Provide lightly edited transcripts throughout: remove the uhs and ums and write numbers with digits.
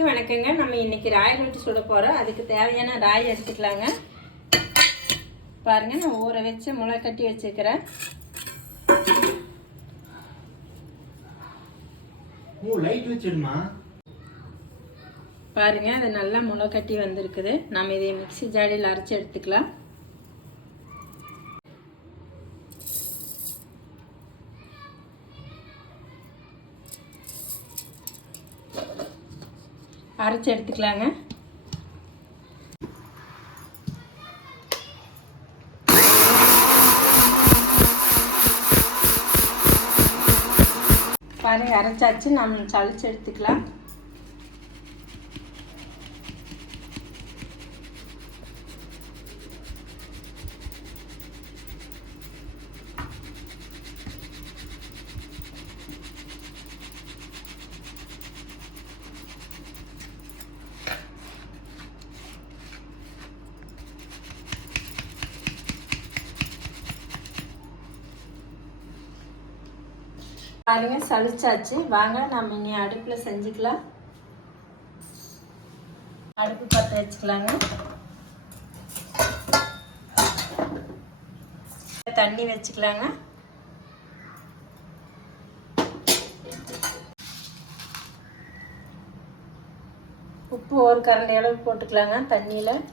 எல்லாருக்கும் வணக்கங்க. நம்ம இன்னைக்கு ராய் ரொட்டி சுட போறோம். அதுக்கு தேவையான ராய் எடுத்துக்கலாங்க. பாருங்க, நான் ஊற வச்சு முளை கட்டி வச்சிருக்கிறேன். லைட் வச்சிடுமா. பாருங்க, அது நல்லா முளை கட்டி வந்திருக்குது. நம்ம இதை மிக்ஸி ஜாடியில் அரைச்சி எடுத்துக்கலாம். அரைச்சி எடுத்துக்கலாங்க. பாருங்க, அரைச்சாச்சு. நம்ம சளிச்சு எடுத்துக்கலாம். பாருங்க, சளிச்சாச்சு. வாங்க நம்ம இனி அடுப்பில் செஞ்சுக்கலாம். அடுப்பு பற்ற வச்சுக்கலாங்க. தண்ணி வச்சுக்கலாங்க. உப்பு ஒரு கரண்டி அளவு போட்டுக்கலாங்க. தண்ணியில்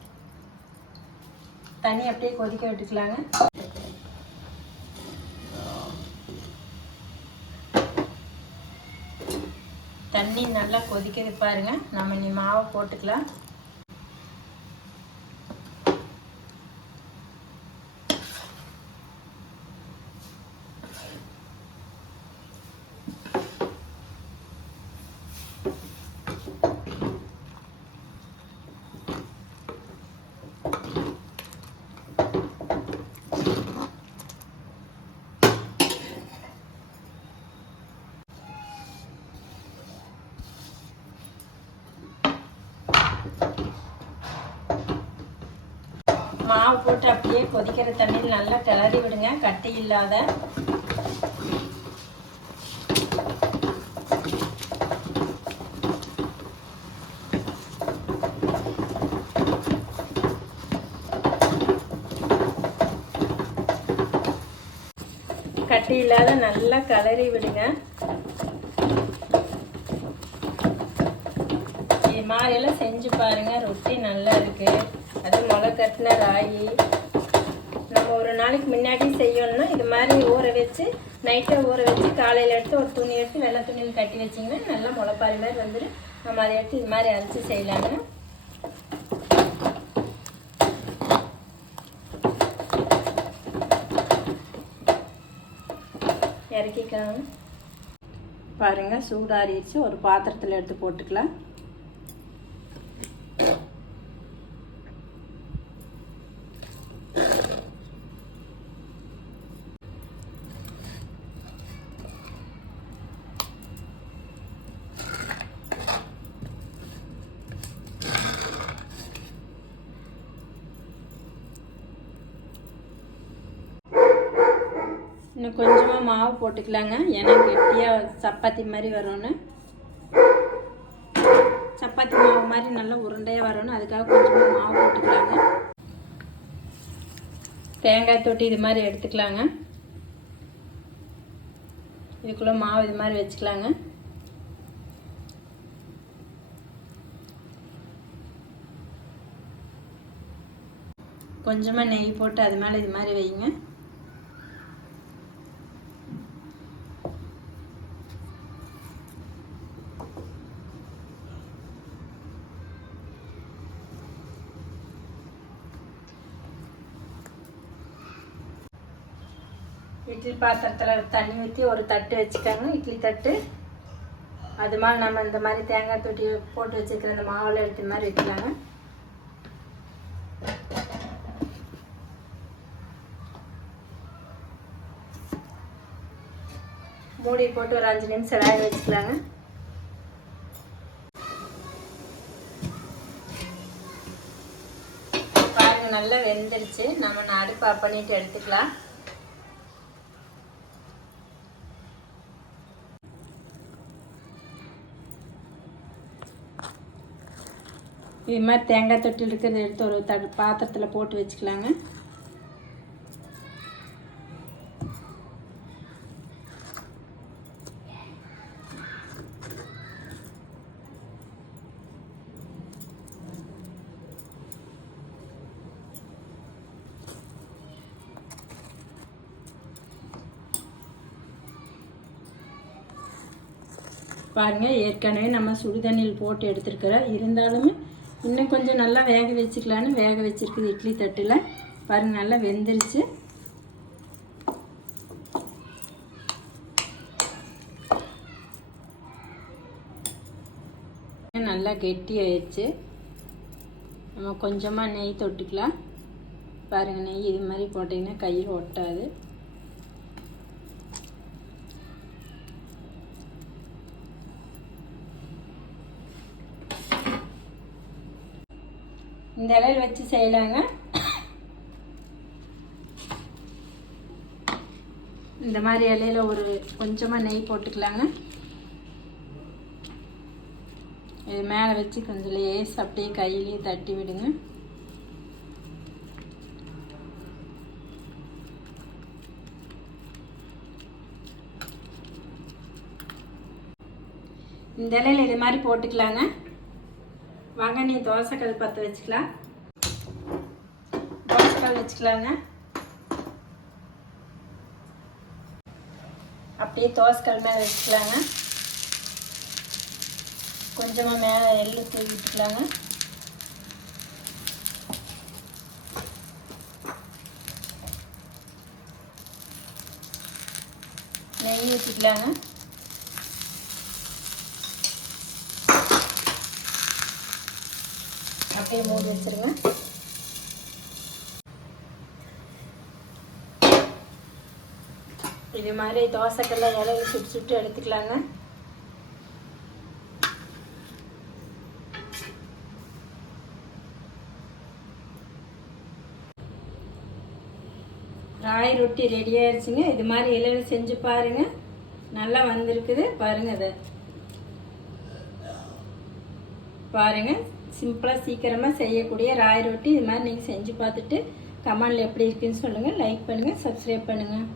தண்ணி அப்படியே கொதிக்க விட்டுக்கலாங்க. தண்ணி நல்லா கொதிக்குது பாருங்க. நம்ம இனி மாவை போட்டுக்கலாம். மாவு போட்டு அப்படியே கொதிக்கிற தண்ணியில் நல்லா கிளறி விடுங்க, கட்டி இல்லாத. கட்டி இல்லாத நல்லா கிளறி விடுங்க. இது மாதிரியெல்லாம் செஞ்சு பாருங்க. ரொட்டி நல்லா இருக்கு. அது முளை கட்டின ராகி. நம்ம ஒரு நாளைக்கு முன்னாடி செய்யணும்னா இது மாதிரி ஊற வச்சு நைட்டை ஊற வச்சு காலையில் எடுத்து ஒரு துணி எடுத்து வெள்ளை துணியில் கட்டி வச்சிங்கன்னா நல்லா முளைப்பாரி மாதிரி வந்துடும். நம்ம அதை எடுத்து இது மாதிரி அரைச்சி செய்யலாங்க. இறக்கிக்கலாம். பாருங்கள், சூடாறிடுச்சு. ஒரு பாத்திரத்தில் எடுத்து போட்டுக்கலாம். இன்னும் கொஞ்சமாக மாவு போட்டுக்கலாங்க. ஏன்னா கெட்டியாக சப்பாத்தி மாதிரி வரணும். சப்பாத்தி மாவு மாதிரி நல்லா உருண்டையாக வரணும். அதுக்காக கொஞ்சமாக மாவு போட்டுக்கலாங்க. தேங்காய் தொட்டி இது மாதிரி எடுத்துக்கலாங்க. இதுக்குள்ளே மாவு இது மாதிரி வச்சுக்கலாங்க. கொஞ்சமாக நெய் போட்டு அது மேலே இது மாதிரி வைங்க. இட்லி பாத்திரத்தில் தண்ணி ஊற்றி ஒரு தட்டு வச்சுக்கோங்க, இட்லி தட்டு. அது மாதிரி நம்ம இந்த மாதிரி தேங்காய் தொட்டி போட்டு வச்சுருக்கிற இந்த மாவில் எடுத்து மாதிரி வைக்கலாங்க. மூடி போட்டு ஒரு 5 நிமிஷம் வேக வச்சுக்கலாங்க. பாருங்கள், நல்லா வெந்துருச்சு. நம்ம அடுப்பு ஆஃப் பண்ணிட்டு எடுத்துக்கலாம். இது மாதிரி தேங்காய் தொட்டில் இருக்கிறத எடுத்து ஒரு பாத்திரத்தில் போட்டு வச்சுக்கலாங்க. பாருங்கள், ஏற்கனவே நம்ம சுடுதண்ணியில் போட்டு எடுத்துருக்கிறோம். இருந்தாலுமே இன்னும் கொஞ்சம் நல்லா வேக வச்சுக்கலான்னு வேக வச்சுருக்குது இட்லி தட்டில். பாருங்கள், நல்லா வெந்துருச்சு. நல்லா கெட்டி ஆயிடுச்சு. நம்ம கொஞ்சமாக நெய் தொட்டுக்கலாம். பாருங்கள், நெய் இது மாதிரி போட்டிங்கன்னா கையில் ஒட்டாது. இந்த இலையில் வச்சு செய்யலாங்க. இந்த மாதிரி இலையில ஒரு கொஞ்சமாக நெய் போட்டுக்கலாங்க. இது மேலே வச்சு கொஞ்சம் லேஸ் அப்படியே கையிலேயே தட்டி விடுங்க. இந்த இலையில் இது மாதிரி போட்டுக்கலாங்க. வாங்க, நீ தோசைக்கல் பற்ற வச்சுக்கலாம். தோசைக்கல் வச்சுக்கலாங்க. அப்படியே தோசைக்கல் மேலே வச்சுக்கலாங்க. கொஞ்சமாக மேலே எள்ளு தூவி விட்டுக்கலாங்க. நெய் ஊற்றிக்கலாங்க. அப்படியே மூடி வச்சுருங்க. இது மாதிரி தோசைக்கல்ல இலையில சுட்டு சுட்டு எடுத்துக்கலாங்க. ராய் ரொட்டி ரெடி ஆயிடுச்சுங்க. இது மாதிரி இலையில செஞ்சு பாருங்க, நல்லா வந்திருக்குது. பாருங்க, அதை பாருங்க. சிம்பிளாக சீக்கிரமாக செய்யக்கூடிய ராய் ரொட்டி இது மாதிரி நீங்கள் செஞ்சு பார்த்துட்டு கமெண்டில் எப்படி இருக்குன்னு சொல்லுங்கள். லைக் பண்ணுங்கள், சப்ஸ்கிரைப் பண்ணுங்கள்.